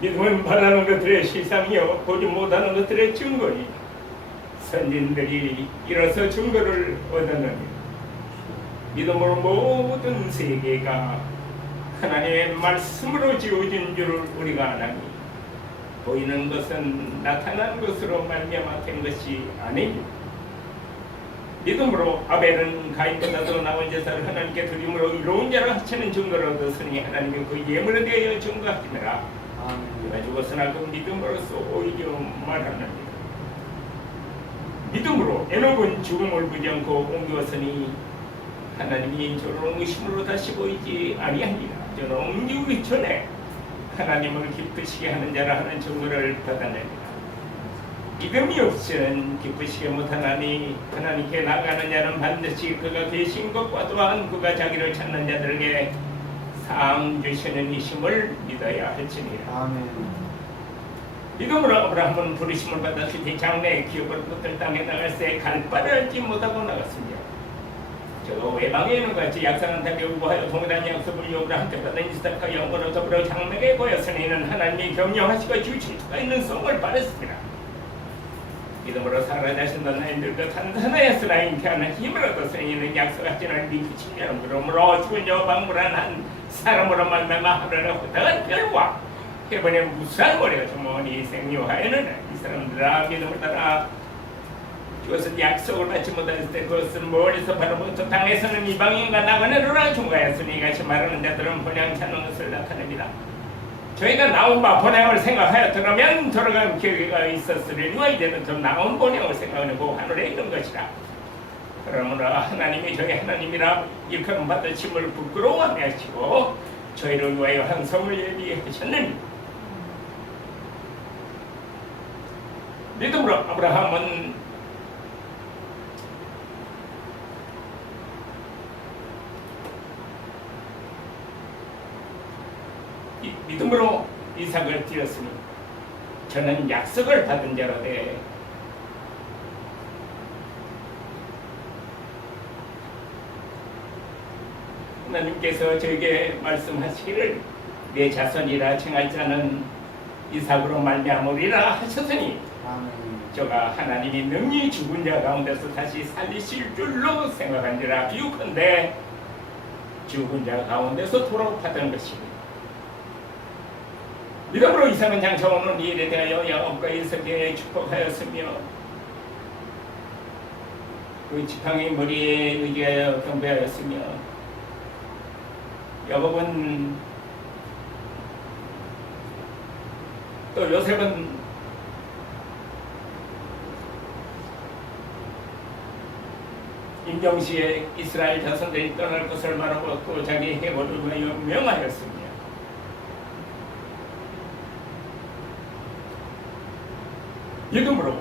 믿음은 바라는 것들의 실상이요 보지 못하는 것들의 증거니 선진들이 이로써 증거를 얻었느니라. 믿음으로 모든 세계가 하나님의 말씀으로 지어진 줄을 우리가 아나니 보이는 것은 나타난 것으로 말미암아 된 것이 아니니 믿음으로 아벨은 가인보다도 나은 제사를 하나님께 드림으로 이로운 자라 하시는 증거를 얻었으니 하나님이 그 예물에 대하여 증거하시느라. 그가 죽었으나 그 믿음으로써 오히려 말하느니라. 믿음으로 에녹은 죽음을 보지 않고 옮겼으니 하나님이 저를 의심으로 다시 보이지 아니하니라. 저는 옮기기 전에 하나님을 기쁘시게 하는 자라 하는 증거를 받아내니라. 믿음이 없이는 기쁘시게 못하나니 하나님께 나가는 자는 반드시 그가 계신 것과 또한 그가 자기를 찾는 자들에게 상 주시는 이심을 믿어야 할지니라. 아멘. 믿음으로 아브라함은 부르심을 받았을 때 장래의 기업을 붙들 땅에 나갈 때 갈 바를 알지 못하고 나갔습니다. 저 외방에 있는 같이 약사는 다 교구하여 동일한 약속을 요구한테 받은 이삭과 영으로 더불어 장래에 보였으니 이는 하나님이 경영하시고 주실 수가 있는 성을 바랬습니다. 믿음으로 살아 자신도 나인들 그 단단하였으나 잉태하는 힘을 얻었으니 이는 약속하지는 믿으시면 그러므로 죽은 자 방불한 한 사람으로 말미암아 하늘의 호당한 별과 해변의 무수한 모래가 주머니 생유하에는 이 사람들아 믿음을 따라 그것은 약속을 받지 못했을 때 그것은 멀리서 바로부터 땅에서는 이방인과 나그네로라 중가였으니 이같이 말하는 자들은 본향치 않는 것을 나타냅니다. 저희가 나온 바 본향을 생각하였더라면 돌아간 기회가 있었으리니와 이제는 더 나온 본향을 생각하고 하늘에 있는 것이라. 그러므로 하나님이 저희 하나님이라 일컬음 받으심을 부끄러워하며 하시고 저희를 위하여 한 성을 예비하셨느니 믿음으로 아브라함은 믿음으로 이삭을 드렸으니 저는 약속을 받은 자로되 하나님께서 저에게 말씀하시기를 내 자손이라 칭할 자는 이삭으로 말미암으리라 하셨으니 저가 하나님이 능히 죽은 자 가운데서 다시 살리실 줄로 생각한지라. 비유컨대 죽은 자 가운데서 돌아받은 것이니 믿음으로 이삭은 장차오는 일에 대하여 야곱과 이삭에게 축복하였으며 그 지팡이 머리에 의지하여 경배하였으며 야곱은 또 요셉은 임종시에 이스라엘 자손들이 떠날 것을 말하고 또 자기 해골을 위하여 명하였습니다. 믿음으로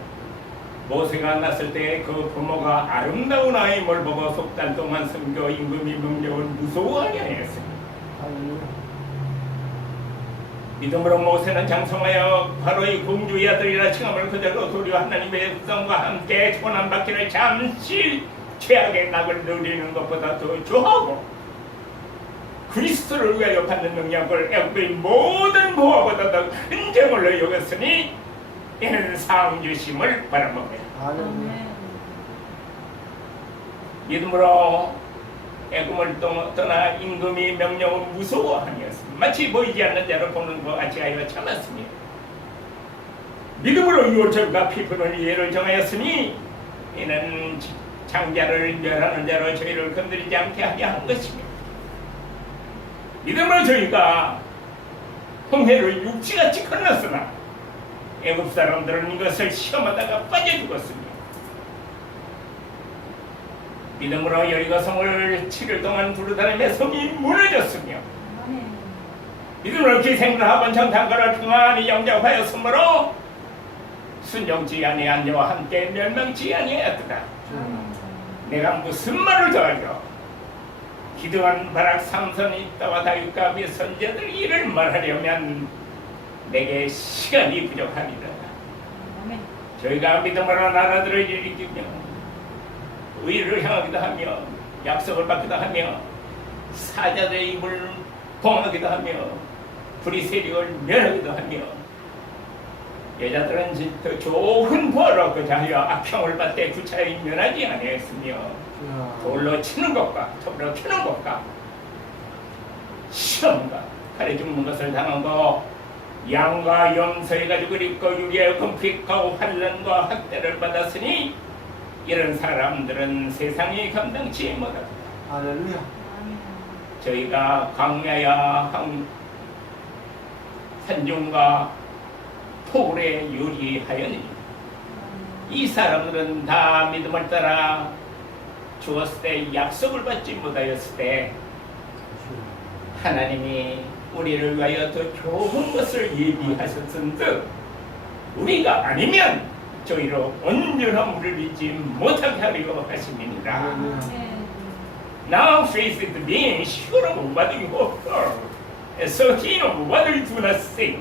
모세가 났을 때 그 부모가 아름다운 아임을 보고 석 달 동안 섬겨 임금이 명령을 무서워하게 하였습니다. 믿음으로 모세는 장성하여 바로의 공주의 아들이라 칭함을 그대로 도리어 하나님의 백성과 함께 고난받기를 잠시 최악의 낙을 누리는 것보다 더 좋아하고 그리스도를 위하여 받는 능력을 애굽의 모든 보화보다 더 큰 재물로 여겼으니 이는 상 주심을 바라봅니다. 믿음으로 애굽을 떠나 임금이 명령을 무서워하였습니다. 마치 보이지 않는 자를 보는 것 같이 하여 참았습니다. 믿음으로 율법책과 피부는 예를 정하였으니 이는 장자를 멸하는 자로 저희를 건드리지 않게 하게 한 것입니다. 믿음으로 저희가 홍해를 육지같이 건넜으나 애굽 사람들은 이것을 시험하다가 빠져 죽었습니다. 믿음으로 여리고 성을 7일 동안 두루다니며 성이 무너졌으며 믿음으로 기생하번 정탐과를 평안히 영접하였으므로 순종치 아니한 여와 함께 멸망치 아니하였다. 내가 무슨 말을 더하여 기드온 바락 삼손이 있다와 다윗과 및 선지자들 이를 말하려면 내게 시간이 부족합니다. 저희가 믿음으로 나라들을 일으키며 의를 향하기도 하며 약속을 받기도 하며 사자들의 입을 봉하기도 하며 불의 세력을 멸하기도 하며 여자들은 더 좋은 부활을 얻고자 하여 악형을 받되 구차히 면하지 아니했으며 돌로 치는 것과 톱으로 치는 것과 시험과 칼에 죽는 것을 당하고 양과 염소의 가죽을 입고 유리에 금빛하고 환란과 학대를 받았으니 이런 사람들은 세상이 감당치 못하다. 할렐루야. 저희가 광야야 산중과 포울에 유리하였니 이 사람들은 다 믿음을 따라 죽었을 때 약속을 받지 못하였을 때 하나님이 우리를 위하여 더 좋은 것을 예비하셨은즉 우리가 아니면 저희로 온전한 우리를 잊지 못하게 하리라 하심이니라. Now faith is being sure of what you hope for, and certain of what you do not see.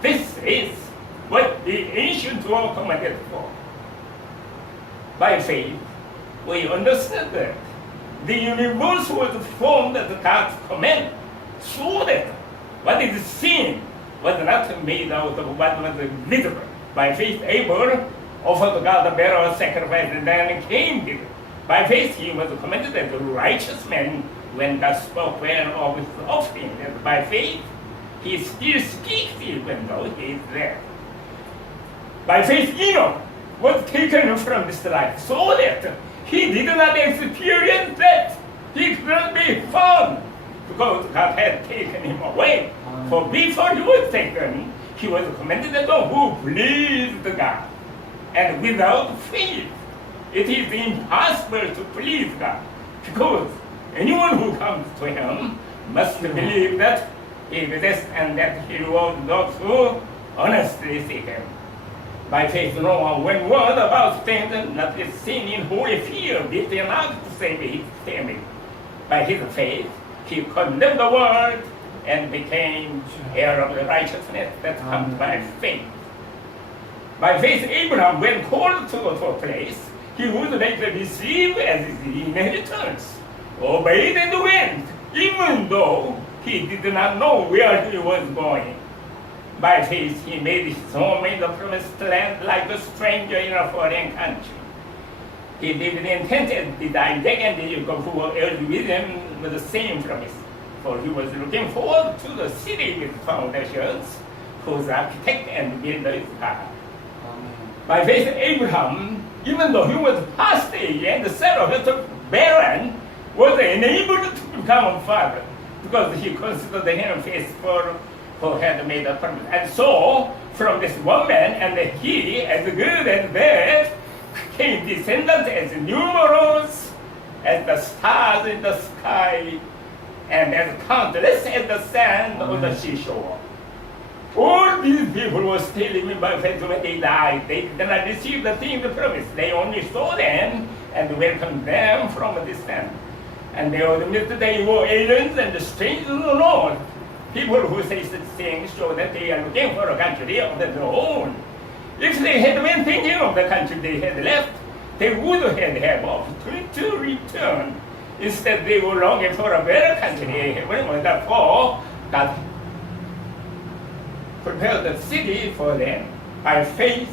This is what the ancient world commanded for. By faith, we understand that the universe was formed at God's command, so that what is seen was not made out of what was visible. By faith, Abel offered God a better sacrifice than Cain. By faith, he was commended as a righteous man when God spoke well of his offspring. And by faith, he still speaks even though he is dead. By faith, Enoch was taken from this life so that he did not experience death. He could not be found because God had taken him away. For before he was taken, he was commended as one who pleased God. And without faith, it is impossible to please God, because anyone who comes to him must believe that he exists and that he rewards those who honestly seek him. By faith, Noah, when warned about things not yet seen, in holy fear, built an ark to save his family. By his faith, he condemned the world and became heir of the righteousness that comes by faith. By faith, Abraham, when called to go to a place he would later receive as his inheritance, obeyed and went, even though he did not know where he was going. By faith, he made his home in the promised land like a stranger in a foreign country. He lived in tent and did Isaac and Jacob, who were heirs with him with the same promise. For he was looking forward to the city with foundations, whose architect and builder is God. By faith, Abraham, even though he was past age and Sarah, was barren, was enabled to become a father, because he considered him faithful who had made a promise. And so, from this woman and he, as good as bad, came descendants as numerous as the stars in the sky, and as countless as the sand on the seashore. All these people were still living by faith when they died. They did not receive the things promised. They only saw them and welcomed them from a distance. And they admit that they were aliens and strangers on earth. People who say such things show that they are looking for a country of their own. If they had been thinking of the country they had left, they would have opportunity to return. Instead, they were longing for a better country. Therefore, God prepared the city for them. By faith,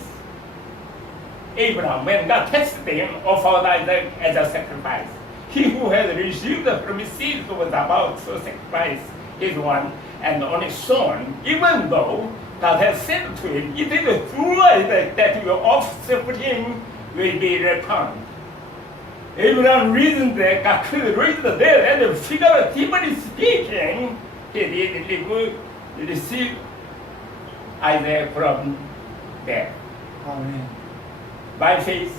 Abraham, when God tested him, offered Isaac as a sacrifice. He who had received the promises was about to sacrifice his one and only son, even though God had said to him, "It is through Isaac that your offspring will be returned." Abraham reasoned that God could raise the dead, and figuratively speaking, he did receive Isaac from death. Amen. By faith,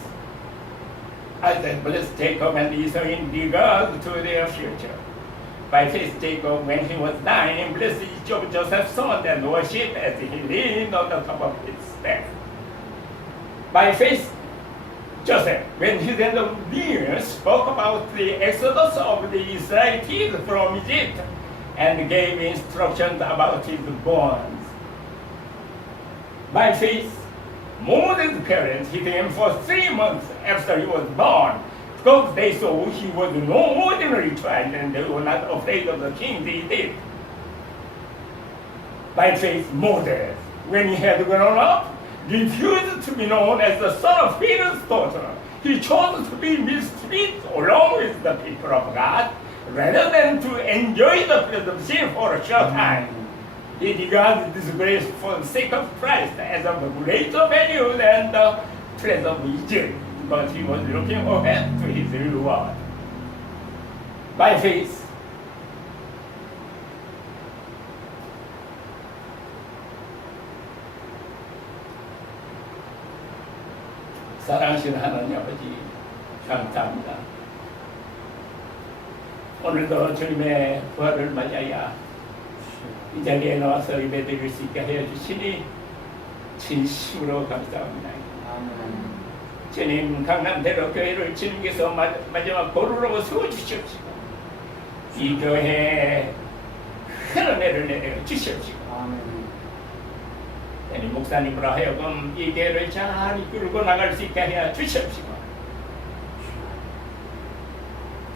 Isaac blessed Jacob and Esau in regard to their future. By faith, Jacob, when he was dying, blessed each of Joseph's sons and worshipped as he leaned on the top of his bed. By faith, Joseph, when his end of years, spoke about the exodus of the Israelites from Egypt and gave instructions about his bonds. By faith, Moses' parents hid him for 3 months after he was born, because they saw he was no ordinary child and they were not afraid of the king they did. By faith, Moses, when he had grown up, refused to be known as the son of Pharaoh's daughter. He chose to be mistreated along with the people of God rather than to enjoy the pleasure of sin for a short time. He regarded disgrace for the sake of Christ as of greater value than the pleasure of Egypt, because he was looking ahead to his reward. By faith, 사랑하시는 하나님 아버지, 감사합니다. 오늘도 주님의 부활을 맞이하여 이 자리에 나와서 예배드릴 수 있게 하여 주시니 진심으로 감사합니다. 주님, 강남대로 교회를 주님께서 마지막 보루로 세워주시옵시고 이 교회에 큰 은혜를 내려 주시옵시고 목사님으로 하여금 이 교회를 잘 이끌고 나갈 수 있게 하여 주시옵시고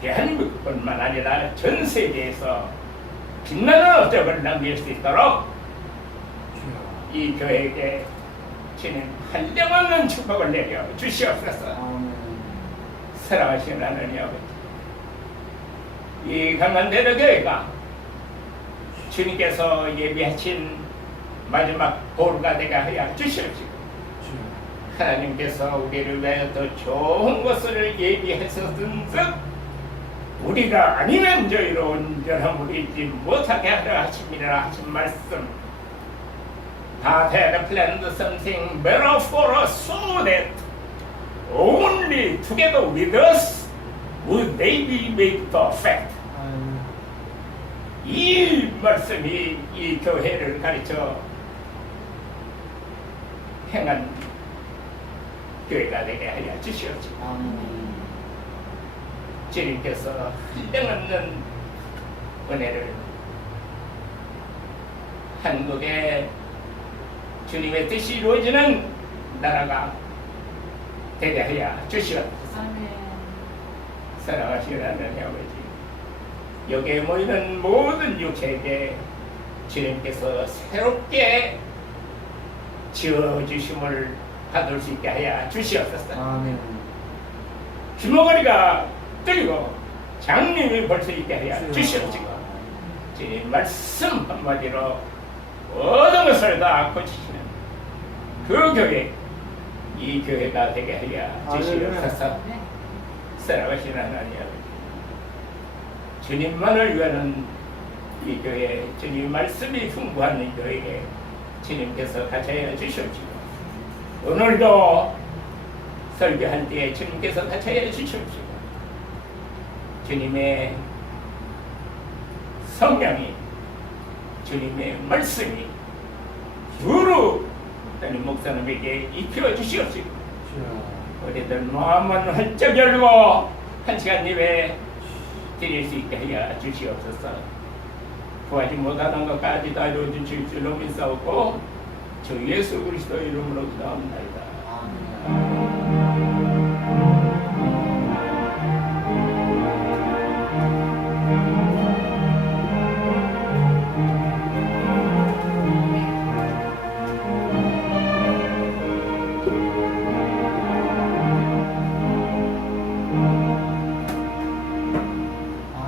대한민국뿐만 아니라 전 세계에서 빛나는 업적을 남길 수 있도록 이 교회에게 주님 한량없는 축복을 내려 주시옵소서. 사랑하시는 하나님 아버지, 이 강남대로 교회가 주님께서 예비하신 마지막 보루가 되게 하여 주시옵시고 하나님께서 우리를 위하여 더 좋은 것을 예비하셨은즉 우리가 아니면 저희로 온전함을 잊지 못하게 하려 하심이라 하신 말씀. God had planned something better for us so that only together with us would they be made perfect. 이 말씀이 이 교회를 가르쳐 행한 교회가 되게 하여 주시옵시고 주님께서 한량없는 은혜를 한국에 주님의 뜻이 이루어지는 나라가 되게 하여 주시옵소서. 사랑하시는 하나님 아버지, 여기에 모이는 모든 육체에게 주님께서 새롭게 지어주심을 받을 수 있게 하여 주시옵소서. 주먹거리가 뜨리고 장님이 볼 수 있게 하여 주시옵시고 주님 말씀 한마디로 모든 것을 다 고치시는 그 교회, 이 교회가 되게 하여 주시옵소서. 사랑하시는 하나님 아버지, 주님만을 위하는 이 교회, 주님 말씀이 풍부한 이 교회에 주님께서 같이 하여 주시옵시고 오늘도 설교할 때에 주님께서 같이 하여 주시옵시고 주님의 성령이, 주님의 말씀이 두루 목사님에게 입혀 주시옵시고 우리들 마음만 활짝 열고 한 시간 예배 드릴 수 있게 하여 주시옵소서. 구하지 못하는 것까지 다 이루어 주실 줄로 믿사옵고 주 예수 그리스도 이름으로 기도합니다.